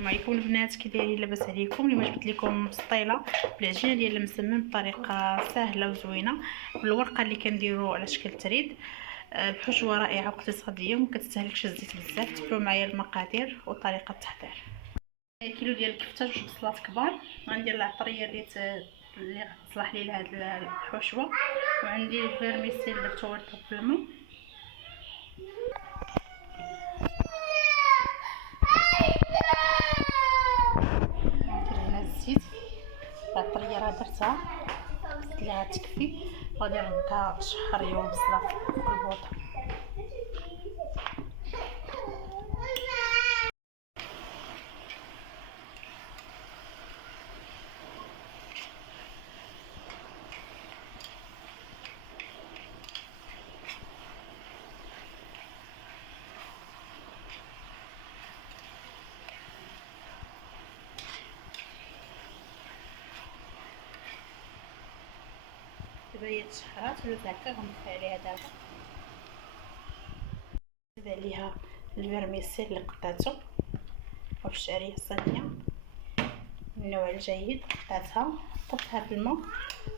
السلام عليكم البنات، كي دايرين؟ لاباس عليكم؟ اليوم جبت لكم مسطيله بالعجينه ديال المسمن بطريقه سهله وزوينه بالورقه اللي كنديروا على شكل تريد، بحشوه رائعه واقتصاديه وما كتستهلكش الزيت بزاف. تبعوا معايا المقادير وطريقه التحضير. كيلو ديال الكفته، جوج بصلات كبار، غندير العطريه اللي تصلح لي لهاد الحشوه، وعندي الفيرميسيل اللي تورته بالماء، الزيت. العطريه راه درتها زدت ليها تكفي، غادي نردها تشحر يوم بصله فوق البوطه. دابا هي تشحرات ولات هكا، غنضيف عليها دابا عليها الفيرميسيل اللي قطعته وفي الشعريه الصينيه من النوع الجيد. قطعتها حطيتها في الماء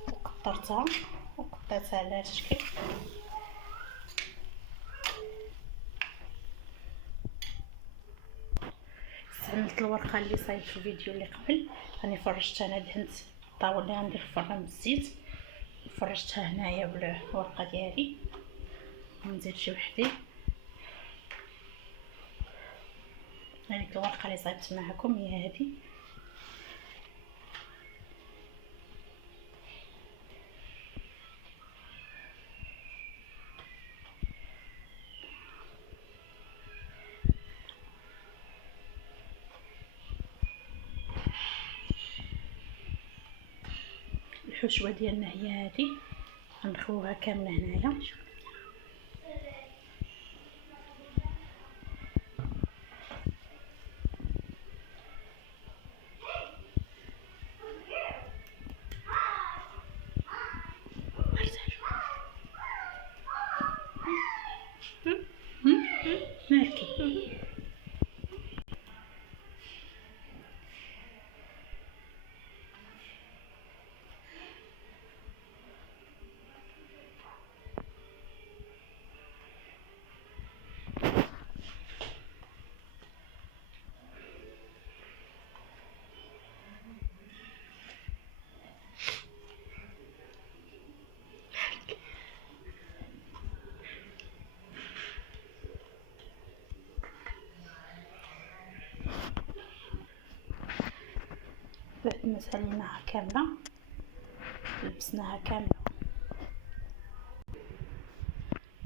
وقطرتها وقطعتها على هذا الشكل. استعملت الورقه اللي صايبت في الفيديو اللي قبل، راني فرشتها. انا دهنت الطاوله اللي غندير في الفران بالزيت، فرشتها هنايا بالورقه ديالي. ونزيد شي وحدي هذيك الورقه اللي صايبت معكم، هي هذه. الحشوه ديالنا هي هذه، غنخوها كامله هنايا. بعد ما ساليناها كامله لبسناها كامله.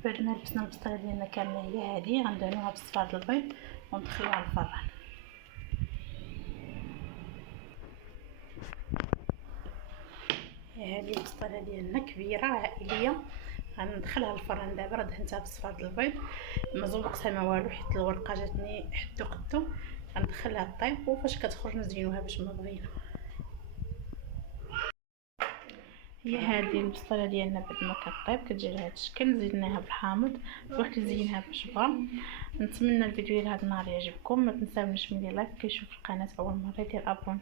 بعد ما لبسنا البسطيله ديالنا كامله هي هذه، غندهنوها بالصفار البيض وندخلوها للفران. هذه البسطيله ديالنا كبيره عائليه، غندخلها للفران دابا. راه دهنتها بالصفار البيض، ما زوقتها ما والو، حيت الورقه جاتني حدو قدو. غندخلها طيب، وفاش كتخرج نزينوها باش ما بغينا. هي هذه البسطيله ديالنا بعد ما كطيب كتجي لهذا الشكل. زيدناها بالحامض، واحد كيزينها باش بغا. نتمنى الفيديو ديال هذا النهار يعجبكم. ما تنساونيش من لايك، كيشوف القناه اول مره يدير ابون.